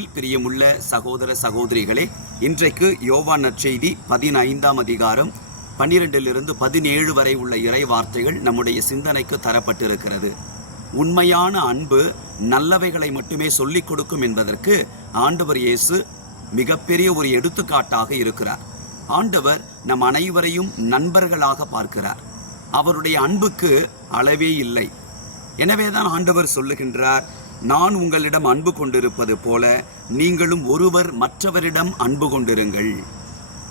இயேசுவில் பிரியமுள்ள சகோதர சகோதரிகளே இன்றைக்கு யோவான் நற்செய்தி பதினைந்தாம் அதிகாரம் பன்னிரெண்டிலிருந்து பதினேழு வரை உள்ள இறை வார்த்தைகள் நம்முடைய சிந்தனைக்கு தரப்பட்டிருக்கிறது. உண்மையான அன்பு நல்லவைகளை மட்டுமே சொல்லிக் கொடுக்கும் என்பதற்கு ஆண்டவர் இயேசு மிகப்பெரிய ஒரு எடுத்துக்காட்டாக இருக்கிறார். ஆண்டவர் நம் அனைவரையும் நண்பர்களாக பார்க்கிறார். அவருடைய அன்புக்கு அளவே இல்லை. எனவேதான் ஆண்டவர் சொல்லுகின்றார் நான் உங்களிடம் அன்பு கொண்டிருப்பது போல நீங்களும் ஒருவர் மற்றவரிடம் அன்பு கொண்டிருங்கள்.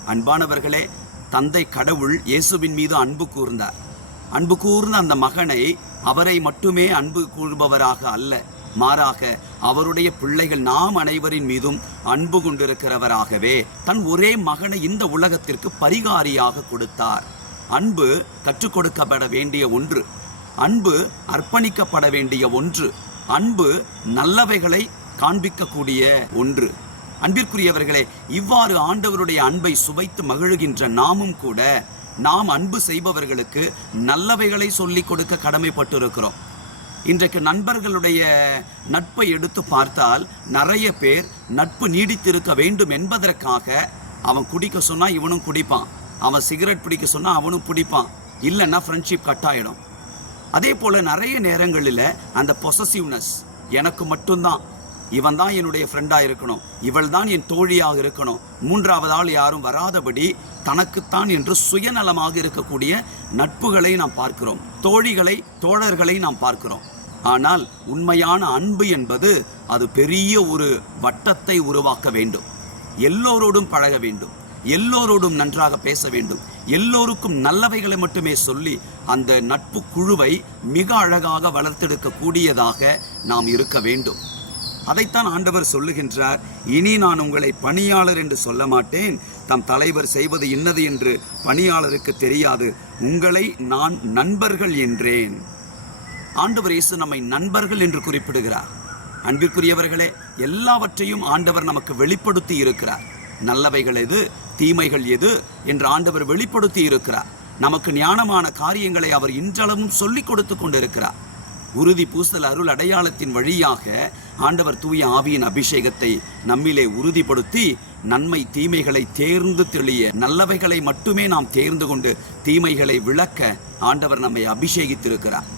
அன்பானவர்களே தந்தை கடவுள் இயேசுவின் மீது அன்பு கூர்ந்தார். அன்பு கூர்ந்த அந்த மகனை அவரை மட்டுமே அன்பு கூறுபவராக அல்ல மாறாக அவருடைய பிள்ளைகள் நாம் அனைவரின் மீதும் அன்பு கொண்டிருக்கிறவராகவே தன் ஒரே மகனை இந்த உலகத்திற்கு பரிகாரியாக கொடுத்தார். அன்பு கற்றுக் கொடுக்கப்பட வேண்டிய ஒன்று அன்பு அர்ப்பணிக்கப்பட வேண்டிய ஒன்று அன்பு நல்லவைகளை காண்பிக்கக்கூடிய ஒன்று. அன்பிற்குரியவர்களே இவ்வாறு ஆண்டவருடைய அன்பை சுவைத்து மகிழுகின்ற நாமும் கூட நாம் அன்பு செய்பவர்களுக்கு நல்லவைகளை சொல்லிக் கொடுக்க கடமைப்பட்டிருக்கிறோம். இன்றைக்கு நண்பர்களுடைய நட்பை எடுத்து பார்த்தால் நிறைய பேர் நட்பு நீடித்திருக்க வேண்டும் என்பதற்காக அவன் குடிக்க சொன்னால் இவனும் குடிப்பான். அவன் சிகரெட் பிடிக்க சொன்னால் அவனும் பிடிப்பான் இல்லைன்னா ஃப்ரெண்ட்ஷிப் கட்டாயிடும் அதே போல் நிறைய நேரங்களில் அந்த பொசசிவ்னஸ் எனக்கு மட்டும்தான். இவன் தான் என்னுடைய ஃப்ரெண்டாக இருக்கணும். இவள் தான் என் தோழியாக இருக்கணும். மூன்றாவது ஆள் யாரும் வராதபடி தனக்குத்தான் என்று சுயநலமாக இருக்கக்கூடிய நட்புகளை நாம் பார்க்கிறோம். தோழிகளை தோழர்களை நாம் பார்க்கிறோம். ஆனால் உண்மையான அன்பு என்பது அது பெரிய ஒரு வட்டத்தை உருவாக்க வேண்டும். எல்லோரோடும் பழக வேண்டும். எல்லோரோடும் நன்றாக பேச வேண்டும். எல்லோருக்கும் நல்லவைகளை மட்டுமே சொல்லி அந்த நட்பு குழுவை மிக அழகாக வளர்த்தெடுக்கக்கூடியதாக நாம் இருக்க வேண்டும். அதைத்தான் ஆண்டவர் சொல்லுகின்றார் இனி நான் உங்களை பணியாளர் என்று சொல்ல மாட்டேன். தம் தலைவர் செய்வது இன்னது என்று பணியாளருக்கு தெரியாது. உங்களை நான் நண்பர்கள் என்றேன். ஆண்டவர் இயேசு நம்மை நண்பர்கள் என்று குறிப்பிடுகிறார். அன்பிற்குரியவர்களே எல்லாவற்றையும் ஆண்டவர் நமக்கு வெளிப்படுத்தி இருக்கிறார். நல்லவைகள் எது தீமைகள் எது என்று ஆண்டவர் வெளிப்படுத்தி இருக்கிறார் நமக்கு ஞானமான காரியங்களை அவர் இன்றளவும் சொல்லிக் கொடுத்து கொண்டிருக்கிறார். உறுதி பூசல் அருள் அடையாளத்தின் வழியாக ஆண்டவர் தூய ஆவியின் அபிஷேகத்தை நம்மிலே உறுதிப்படுத்தி நன்மை தீமைகளை தேர்ந்து தெளிய நல்லவைகளை மட்டுமே நாம் தேர்ந்து கொண்டு தீமைகளை விளக்க ஆண்டவர் நம்மை அபிஷேகித்திருக்கிறார்.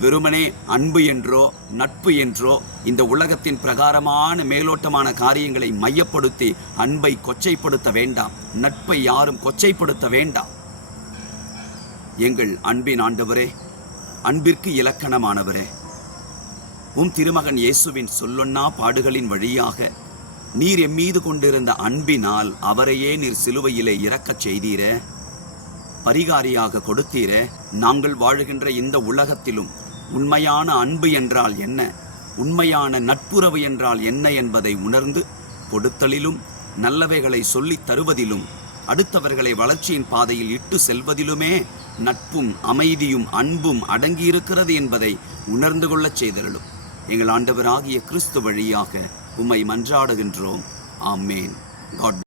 வெறுமனே அன்பு என்றோ நட்பு என்றோ இந்த உலகத்தின் பிரகாரமான மேலோட்டமான காரியங்களை மையப்படுத்தி அன்பை கொச்சைப்படுத்த வேண்டாம். நட்பை யாரும் கொச்சைப்படுத்த வேண்டாம். எங்கள் அன்பின் ஆண்டவரே அன்பிற்கு இலக்கணமானவரே உம் திருமகன் இயேசுவின் சொல்லொன்னா பாடுகளின் வழியாக நீர் எம்மீது கொண்டிருந்த அன்பினால் அவரையே நீர் சிலுவையிலே இறக்கச் செய்தீரே. பரிகாரியாக கொடுத்தீரே. நாங்கள் வாழுகின்ற இந்த உலகத்திலும் உண்மையான அன்பு என்றால் என்ன? உண்மையான நட்புறவு என்றால் என்ன என்பதை உணர்ந்து கொடுத்தலிலும் நல்லவைகளை சொல்லித் தருவதிலும் அடுத்தவர்களை வளர்ச்சியின் பாதையில் இட்டு செல்வதிலுமே நட்பும் அமைதியும் அன்பும் அடங்கியிருக்கிறது என்பதை உணர்ந்து கொள்ளச் செய்தருளும். எங்கள் ஆண்டவராகிய கிறிஸ்து வழியாக உம்மை மன்றாடுகின்றோம். ஆமேன். காட்